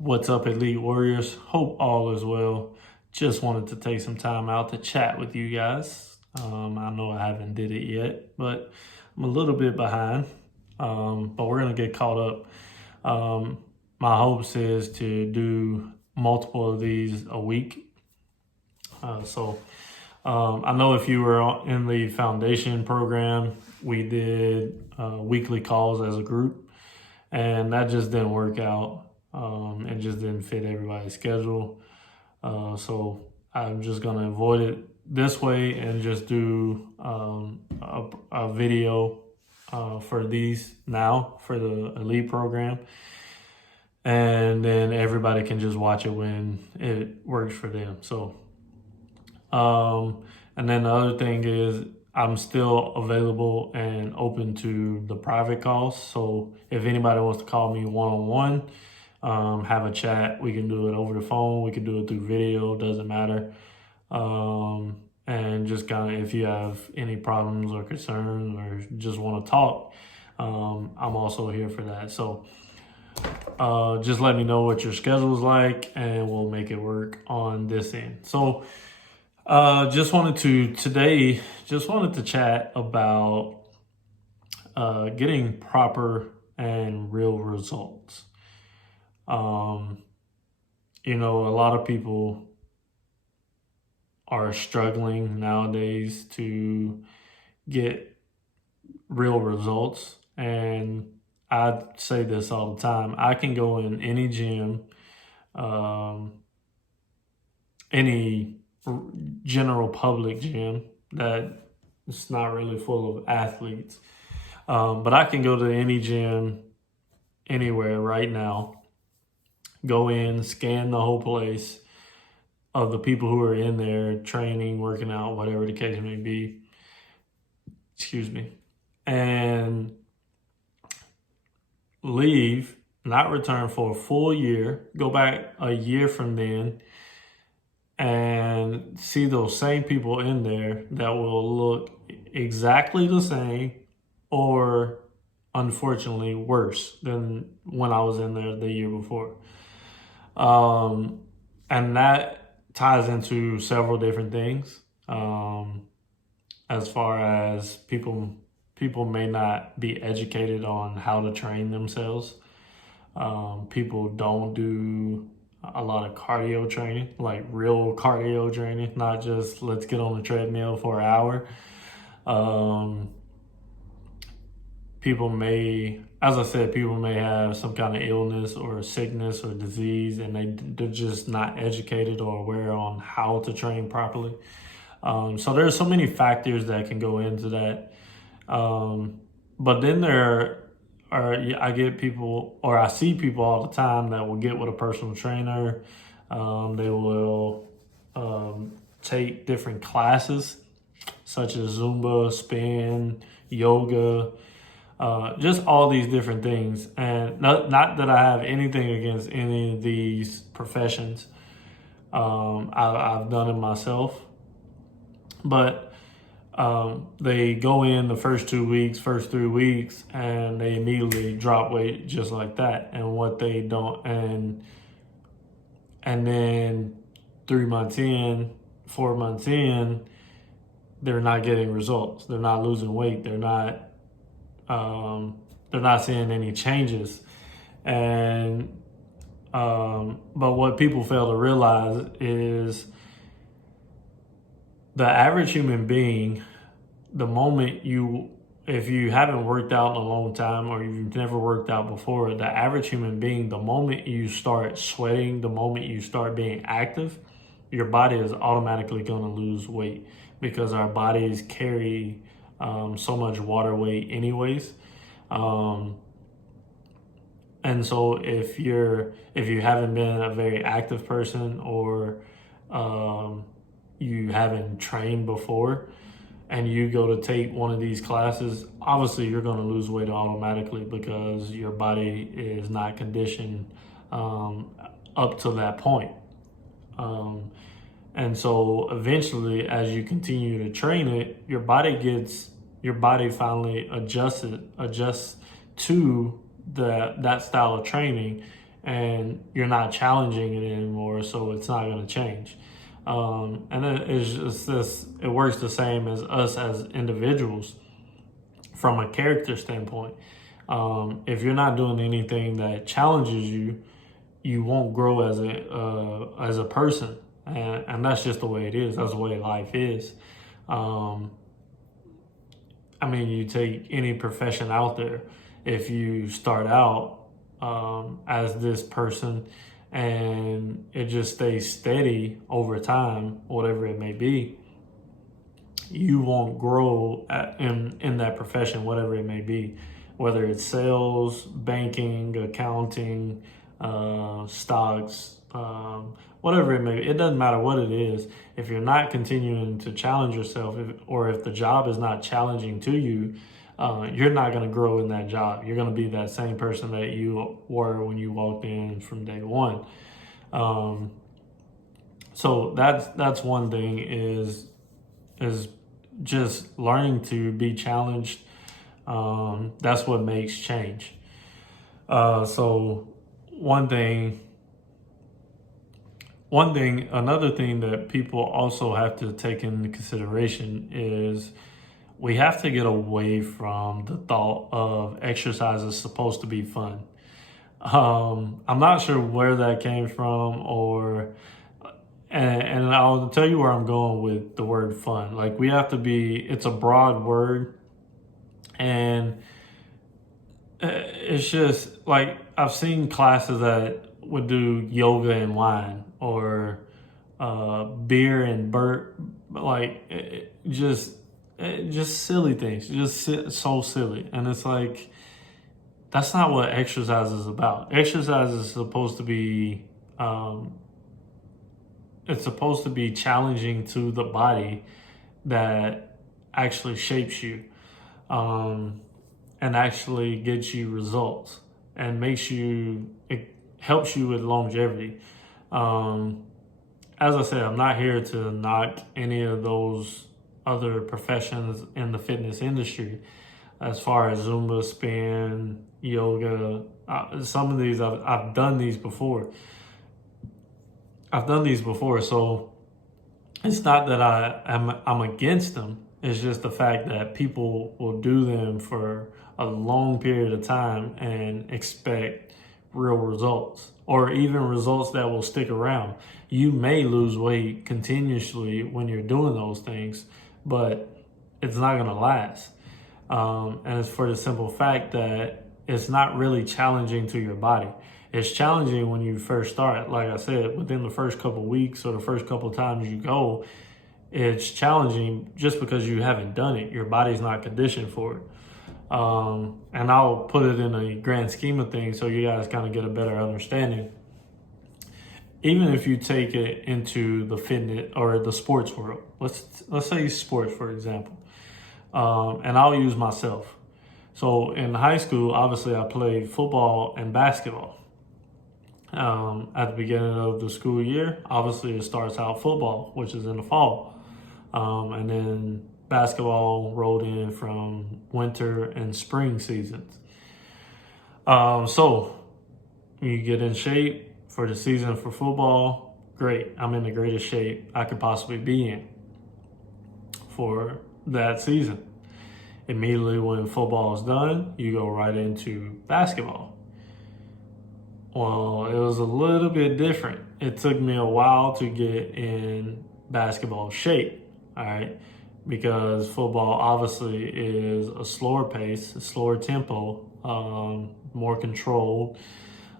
What's up, Elite Warriors? Hope all is well. Just wanted to take some time out to chat with you guys. I know I haven't did it yet, but I'm a little bit behind. But we're gonna get caught up. My hopes is to do multiple of these a week. I know if you were in the foundation program, we did weekly calls as a group, and that just didn't work out. It just didn't fit everybody's schedule. So I'm just going to avoid it this way and just do a video for these now for the elite program. And then everybody can just watch it when it works for them. And then the other thing is I'm still available and open to the private calls. So if anybody wants to call me one-on-one, have a chat, we can do it over the phone, we can do it through video, doesn't matter. And just kind of, if you have any problems or concerns or just want to talk, I'm also here for that. So just let me know what your schedule is like and we'll make it work on this end. So just wanted to chat about getting proper and real results. A lot of people are struggling nowadays to get real results. And I say this all the time. I can go in any gym, any general public gym that it's not really full of athletes. But I can go to any gym anywhere right now, go in, scan the whole place of the people who are in there training, working out, whatever the case may be. Excuse me. And leave, not return for a full year, go back a year from then and see those same people in there that will look exactly the same or unfortunately worse than when I was in there the year before. And that ties into several different things. As far as people may not be educated on how to train themselves. People don't do a lot of cardio training, like real cardio training, not just let's get on the treadmill for an hour. People may have some kind of illness or sickness or disease, and they're just not educated or aware on how to train properly. So there's so many factors that can go into that. But then I see people all the time that will get with a personal trainer. They will take different classes such as Zumba, spin, yoga, just all these different things. And not that I have anything against any of these professions. I've done it myself, but they go in the first 2 weeks, first 3 weeks, and they immediately drop weight just like that. And what they don't, and then 3 months in, 4 months in, they're not getting results. They're not losing weight. They're not seeing any changes. And but what people fail to realize is the average human being, if you haven't worked out in a long time or you've never worked out before, the average human being, the moment you start sweating, the moment you start being active, your body is automatically going to lose weight because our bodies carry so much water weight anyways. And so if you haven't been a very active person or you haven't trained before and you go to take one of these classes, obviously you're going to lose weight automatically because your body is not conditioned up to that point. And so eventually, as you continue to train it, your body finally adjusts to that style of training, and you're not challenging it anymore, so it's not going to change. And it's just this, it works the same as us as individuals from a character standpoint. If you're not doing anything that challenges you, you won't grow as a person, and that's just the way it is. That's the way life is. Um, I mean, you take any profession out there. If you start out as this person and it just stays steady over time, whatever it may be, you won't grow in that profession, whatever it may be, whether it's sales, banking, accounting, stocks, whatever it may be. It doesn't matter what it is. If you're not continuing to challenge yourself, or if the job is not challenging to you, you're not going to grow in that job. You're going to be that same person that you were when you walked in from day one. So that's one thing is just learning to be challenged. That's what makes change. So another thing that people also have to take into consideration is we have to get away from the thought of exercise is supposed to be fun. I'm not sure where that came from, and I'll tell you where I'm going with the word fun. Like, we have to it's a broad word, and it's just like I've seen classes that would do yoga and wine, or beer and like just silly things, just so silly. And it's like, that's not what exercise is about. Exercise is supposed to be it's supposed to be challenging to the body that actually shapes you, and actually gets you results and it helps you with longevity. As I said, I'm not here to knock any of those other professions in the fitness industry, as far as Zumba, spin, yoga. Some of these, I've done these before. So it's not that I'm against them. It's just the fact that people will do them for a long period of time and expect real results, or even results that will stick around. You may lose weight continuously when you're doing those things, but it's not going to last. And it's for the simple fact that it's not really challenging to your body. It's challenging when you first start. Like I said, within the first couple weeks or the first couple times you go, it's challenging just because you haven't done it. Your body's not conditioned for it. And I'll put it in a grand scheme of things so you guys kind of get a better understanding. Even if you take it into the fitness or the sports world, let's say sports, for example, and I'll use myself. So in high school, obviously I played football and basketball. At the beginning of the school year, obviously it starts out football, which is in the fall, and then basketball rolled in from winter and spring seasons. So you get in shape for the season for football. Great. I'm in the greatest shape I could possibly be in for that season. Immediately when football is done, you go right into basketball. Well, it was a little bit different. It took me a while to get in basketball shape, all right? Because football obviously is a slower pace, a slower tempo, more controlled.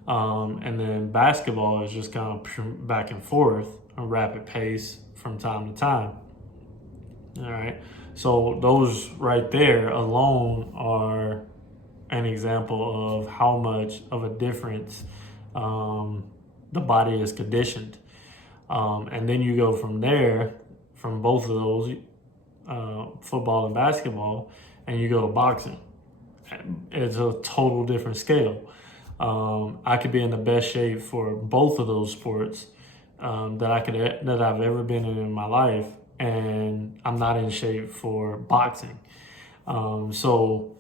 And then basketball is just kind of back and forth, a rapid pace from time to time. All right. So those right there alone are an example of how much of a difference the body is conditioned. And then you go from there, from both of those, football and basketball, and you go to boxing. It's a total different scale. I could be in the best shape for both of those sports that I've ever been in my life, and I'm not in shape for boxing. So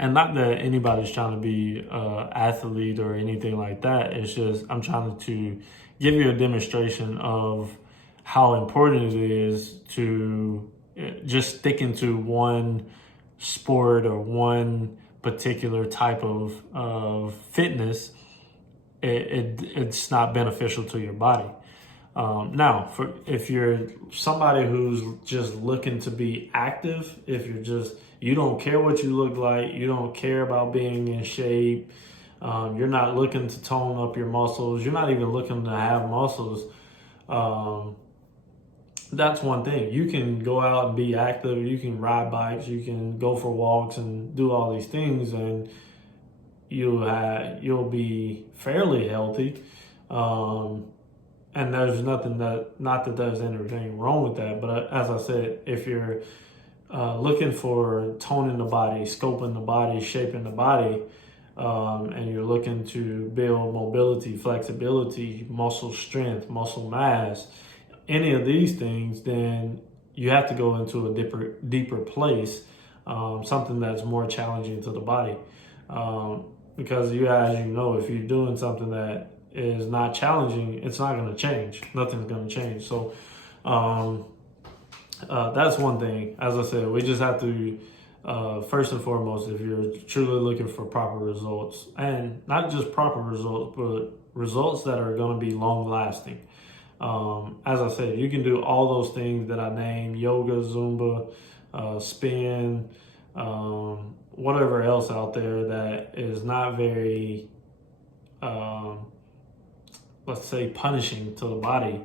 And not that anybody's trying to be an athlete or anything like that. It's just I'm trying to give you a demonstration of how important it is to just sticking to one sport or one particular type of fitness. It's not beneficial to your body. Now, if you're somebody who's just looking to be active, if you don't care what you look like, you don't care about being in shape, you're not looking to tone up your muscles, you're not even looking to have muscles, that's one thing. You can go out and be active, you can ride bikes, you can go for walks and do all these things, and you'll be fairly healthy. And there's not that there's anything wrong with that, but as I said, if you're looking for toning the body, scoping the body, shaping the body, and you're looking to build mobility, flexibility, muscle strength, muscle mass, any of these things, then you have to go into a deeper place, something that's more challenging to the body. Because as you know, if you're doing something that is not challenging, it's not going to change. Nothing's going to change. So that's one thing. As I said, we just have to, first and foremost, if you're truly looking for proper results, and not just proper results, but results that are going to be long lasting. As I said, you can do all those things that I named: yoga, Zumba, spin, whatever else out there that is not very, let's say, punishing to the body.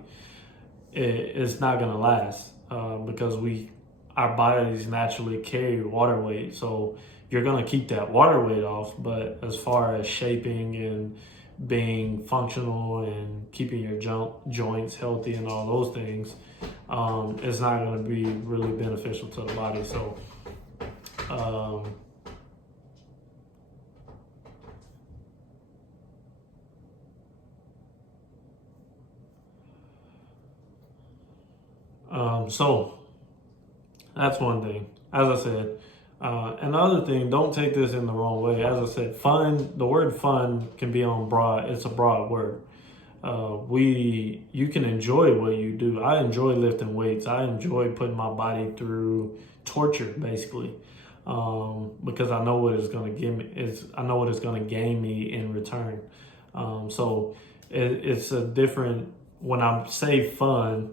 It's not going to last, because our bodies naturally carry water weight. So you're going to keep that water weight off, but as far as shaping and being functional and keeping your joints healthy and all those things, it's not going to be really beneficial to the body. So so that's one thing. As I said, another thing, don't take this in the wrong way. As I said, the word fun can be it's a broad word. You can enjoy what you do. I enjoy lifting weights. I enjoy putting my body through torture, basically, because I know what it's going to give me. I know what it's going to gain me in return. So it's a different. When I say fun,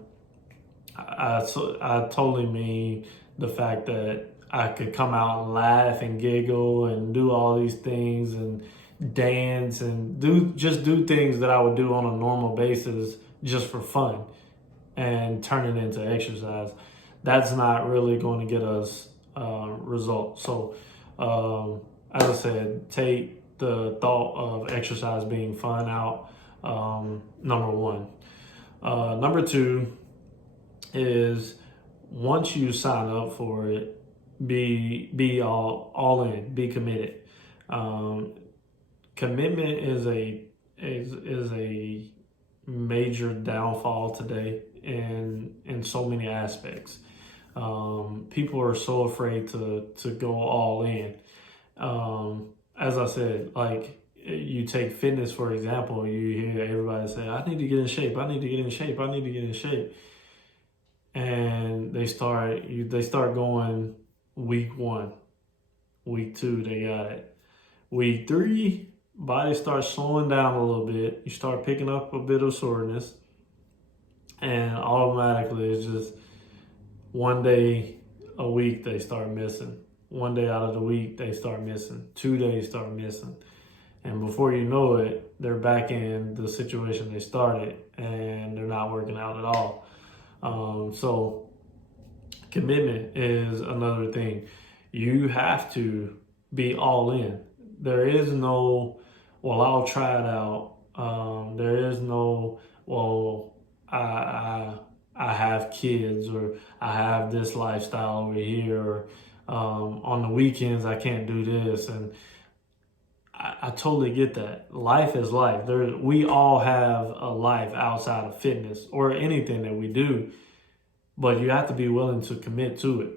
I totally mean the fact that I could come out and laugh and giggle and do all these things and dance and do things that I would do on a normal basis just for fun and turn it into exercise. That's not really going to get us results. So as I said, take the thought of exercise being fun out, number one. Number two is, once you sign up for it, be all in, be committed. Commitment is a major downfall today in so many aspects. People are so afraid to go all in. As I said, like, you take fitness for example, you hear everybody say, I need to get in shape, I need to get in shape, I need to get in shape. And they start going week 1, week 2, they got it. Week 3, body starts slowing down a little bit. You start picking up a bit of soreness, and automatically it's just one day a week they start missing. One day out of the week they start missing. 2 days start missing. And before you know it, they're back in the situation they started and they're not working out at all. So commitment is another thing. You have to be all in. There is no, well, I'll try it out. There is no, well, I have kids, or I have this lifestyle over here, or on the weekends I can't do this. And I totally get that. Life is life. We all have a life outside of fitness or anything that we do, but you have to be willing to commit to it.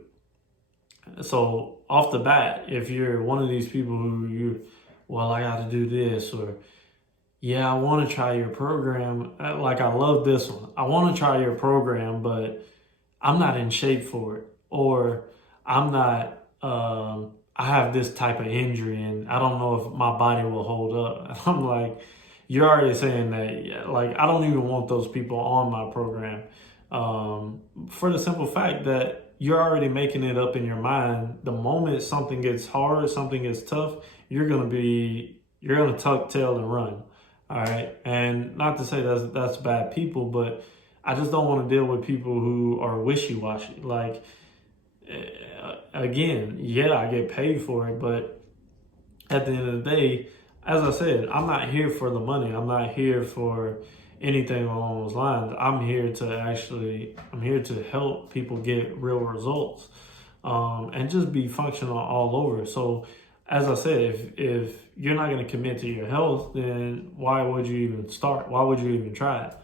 So off the bat, if you're one of these people who well, I got to do this, or yeah, I want to try your program. Like, I love this one. I want to try your program, but I'm not in shape for it, or I'm not. I have this type of injury, and I don't know if my body will hold up. I'm like, you're already saying that. Yeah, like, I don't even want those people on my program, for the simple fact that you're already making it up in your mind. The moment something gets hard, something gets tough, you're gonna tuck tail and run. All right, and not to say that's bad people, but I just don't want to deal with people who are wishy-washy. Like, again, yeah, I get paid for it, but at the end of the day, as I said, I'm not here for the money. I'm not here for anything along those lines. I'm here to help people get real results, and just be functional all over. So, as I said, if you're not going to commit to your health, then why would you even start? Why would you even try it?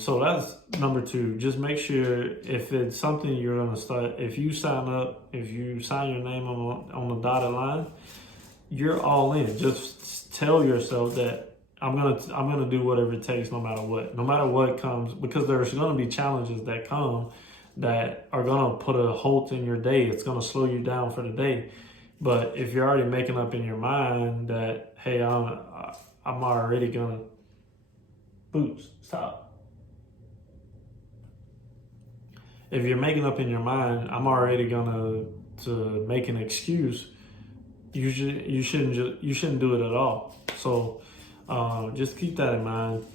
So that's number two. Just make sure, if it's something you're going to start, if you sign your name on the dotted line, you're all in. Just tell yourself that I'm gonna do whatever it takes, no matter what comes, because there's gonna be challenges that come that are gonna put a halt in your day. It's gonna slow you down for the day. But if you're already making up in your mind that, hey, I'm already gonna boost, stop. If you're making up in your mind, I'm already gonna to make an excuse, you shouldn't do it at all. So, just keep that in mind.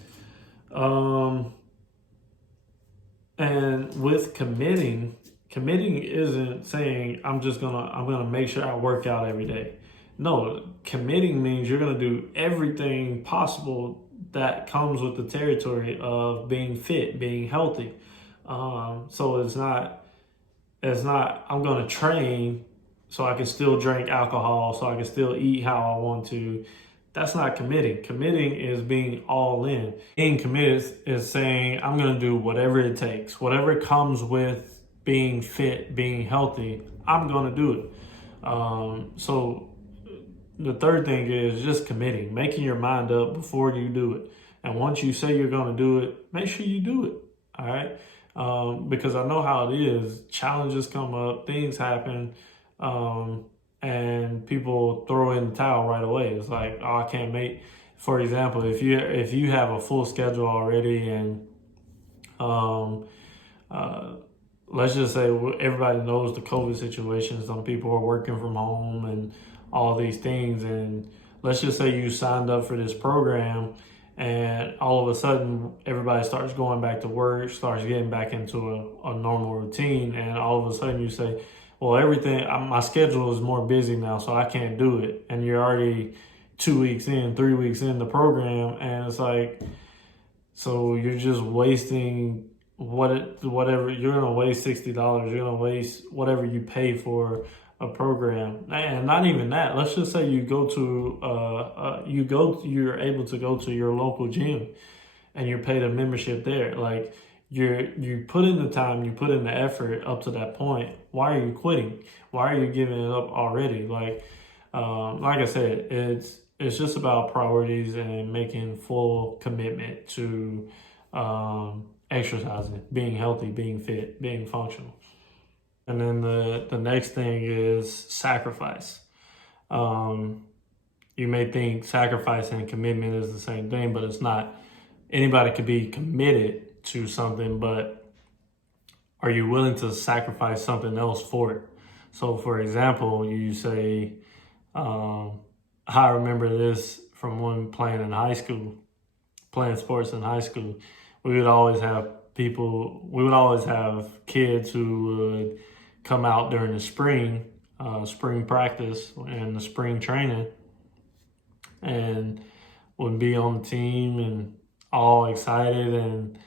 And with committing isn't saying I'm gonna make sure I work out every day. No, committing means you're gonna do everything possible that comes with the territory of being fit, being healthy. So it's not I'm gonna train so I can still drink alcohol, so I can still eat how I want to. That's not committing. Committing is being all in. Being committed is saying, I'm going to do whatever it takes, whatever comes with being fit, being healthy, I'm going to do it. So the third thing is just committing, making your mind up before you do it. And once you say you're going to do it, make sure you do it. All right. Because I know how it is. Challenges come up, things happen. And people throw in the towel right away. It's like, oh, I can't make. For example, if you have a full schedule already, and let's just say everybody knows the COVID situation. Some people are working from home and all these things, and let's just say you signed up for this program, and all of a sudden everybody starts going back to work, starts getting back into a normal routine, and all of a sudden you say, well, my schedule is more busy now, so I can't do it. And you're already 2 weeks in, 3 weeks in the program, and it's like, so you're just wasting whatever. You're gonna waste $60. You're gonna waste whatever you pay for a program, and not even that. Let's just say you're able to go to your local gym, and you're paid a membership there. Like, you put in the time, you put in the effort up to that point. Why are you quitting? Why are you giving it up already? Like I said, it's just about priorities and making full commitment to exercising, being healthy, being fit, being functional. And then the next thing is sacrifice. You may think sacrifice and commitment is the same thing, but it's not. Anybody could be committed to something, but are you willing to sacrifice something else for it? So, for example, you say, I remember this from when playing sports in high school. We would always have kids who would come out during the spring practice and the spring training, and would be on the team and all excited. And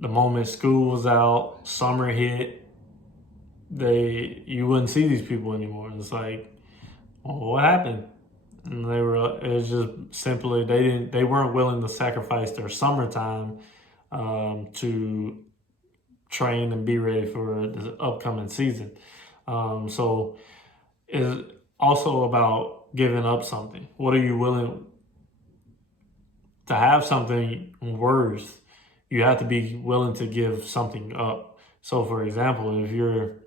the moment school was out, summer hit, you wouldn't see these people anymore. It's like, well, what happened? And it was just simply, they weren't willing to sacrifice their summertime to train and be ready for the upcoming season. So it's also about giving up something. What are you willing to have something worth? You have to be willing to give something up. So, for example, if you're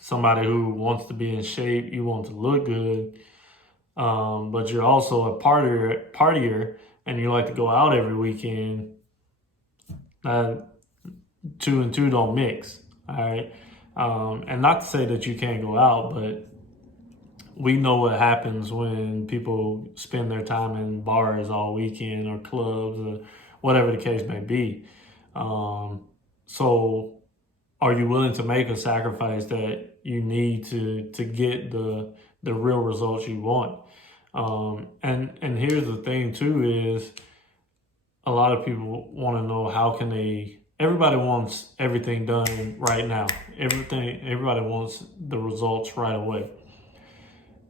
somebody who wants to be in shape, you want to look good, but you're also a partier, and you like to go out every weekend, two and two don't mix. All right. And not to say that you can't go out, but we know what happens when people spend their time in bars all weekend or clubs or whatever the case may be. So are you willing to make a sacrifice that you need to get the real results you want? And here's the thing too is a lot of people want to know how can they. Everybody wants everything done right now. Everybody wants the results right away.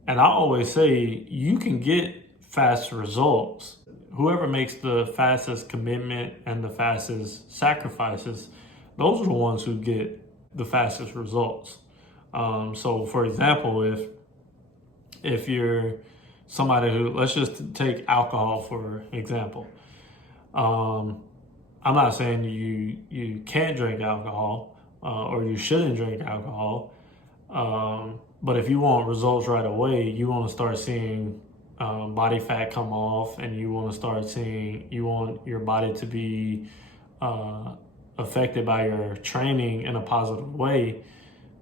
And I always say you can get fast results. Whoever makes the fastest commitment and the fastest sacrifices, those are the ones who get the fastest results. So, for example, if you're somebody who, let's just take alcohol for example. I'm not saying you can't drink alcohol or you shouldn't drink alcohol. But if you want results right away, you want to start seeing body fat come off, and you want to start seeing, you want your body to be affected by your training in a positive way.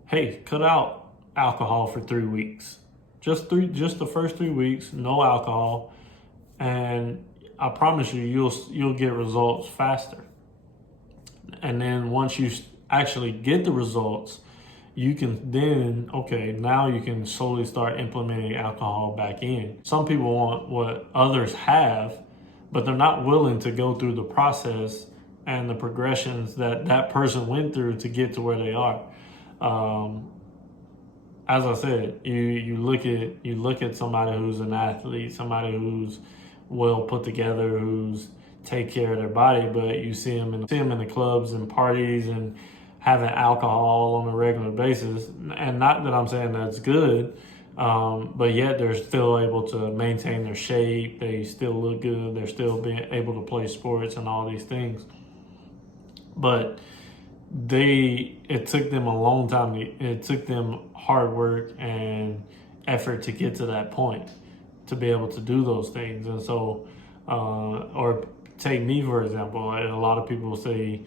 Hey, cut out alcohol for 3 weeks. Just the first 3 weeks, no alcohol, and I promise you, you'll get results faster. And then once you actually get the results, you can then, okay, now you can slowly start implementing alcohol back in. Some people want what others have, but they're not willing to go through the process and the progressions that that person went through to get to where they are. As I said, you look at somebody who's an athlete, somebody who's well put together, who's take care of their body, but you see them in the clubs and parties and having alcohol on a regular basis. And not that I'm saying that's good, but yet they're still able to maintain their shape. They still look good. They're still being able to play sports and all these things. But it took them a long time. It took them hard work and effort to get to that point, to be able to do those things. And so, or take me for example, a lot of people say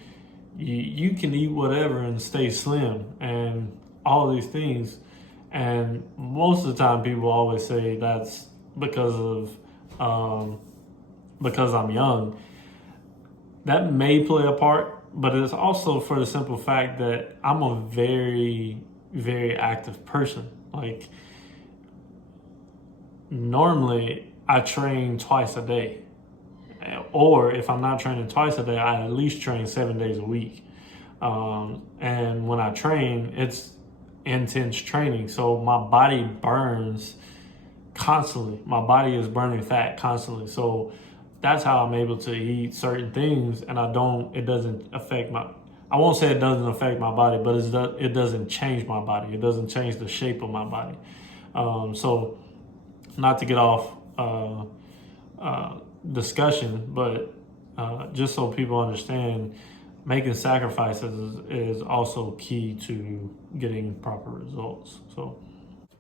you can eat whatever and stay slim and all these things. And most of the time people always say that's because I'm young. That may play a part, but it's also for the simple fact that I'm a very, very active person. Like, normally I train twice a day. Or if I'm not training twice a day, I at least train 7 days a week. And when I train, it's intense training. So my body burns constantly. My body is burning fat constantly. So that's how I'm able to eat certain things, and it doesn't affect I won't say it doesn't affect my body, but it doesn't change my body. It doesn't change the shape of my body. So not to get off discussion, but just so people understand, making sacrifices is also key to getting proper results. So,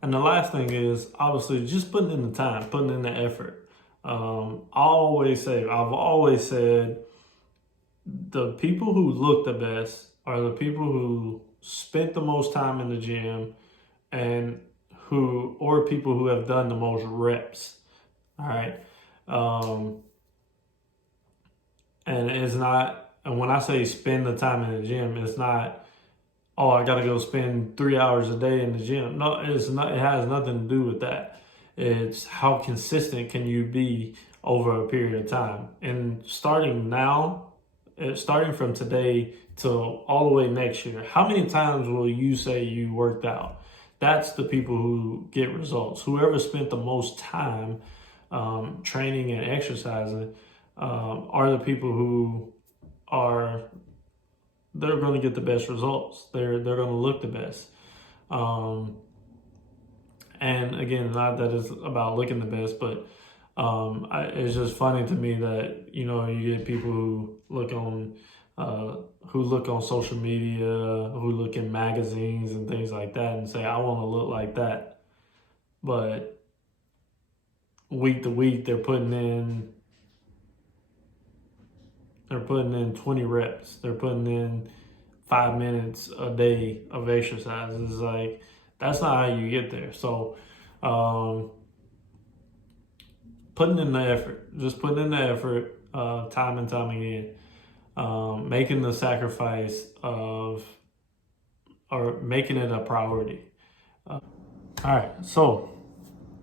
and the last thing is obviously just putting in the time, putting in the effort. I've always said, the people who look the best are the people who spent the most time in the gym and or people who have done the most reps. All right. And it's not, and when I say spend the time in the gym, it's not, oh, I got to go spend 3 hours a day in the gym. No, it's not, it has nothing to do with that. It's how consistent can you be over a period of time. And starting from today till all the way next year, how many times will you say you worked out? That's the people who get results. Whoever spent the most time training and exercising are the people who they're going to get the best results. They're going to look the best. And again, not that it's about looking the best, but it's just funny to me that you get people who look on social media, who look in magazines and things like that, and say, "I want to look like that," but week to week they're putting in 20 reps. They're putting in 5 minutes a day of exercise. It's like, that's not how you get there. So putting in the effort, just putting in the effort, time and time again, making the sacrifice or making it a priority. All right, so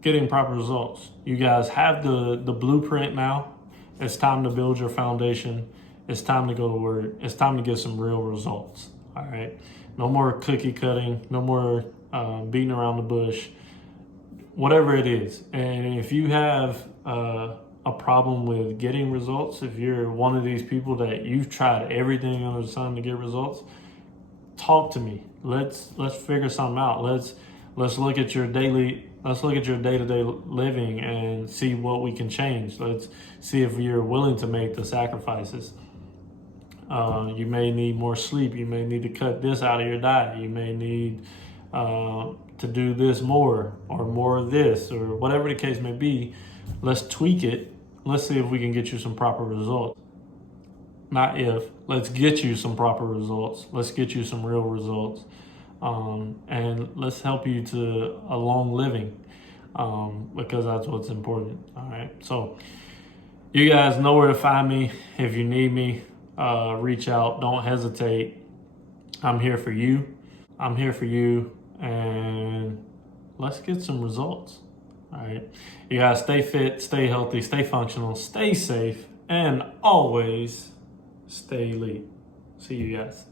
getting proper results. You guys have the blueprint now. It's time to build your foundation. It's time to go to work. It's time to get some real results. All right, no more cookie cutting. No more beating around the bush. Whatever it is, and if you have a problem with getting results, if you're one of these people that you've tried everything under the sun to get results, talk to me. Let's figure something out. Let's look at your day-to-day living and see what we can change. Let's see if you're willing to make the sacrifices. You may need more sleep. You may need to cut this out of your diet. You may need to do this more, or more of this, or whatever the case may be. Let's tweak it. Let's see if we can get you some proper results. Not if, let's get you some proper results. Let's get you some real results. And let's help you to a long living, because that's what's important. All right. So you guys know where to find me. If you need me, reach out. Don't hesitate. I'm here for you. And let's get some results. All right. You guys stay fit, stay healthy, stay functional, stay safe, and always stay elite. See you guys.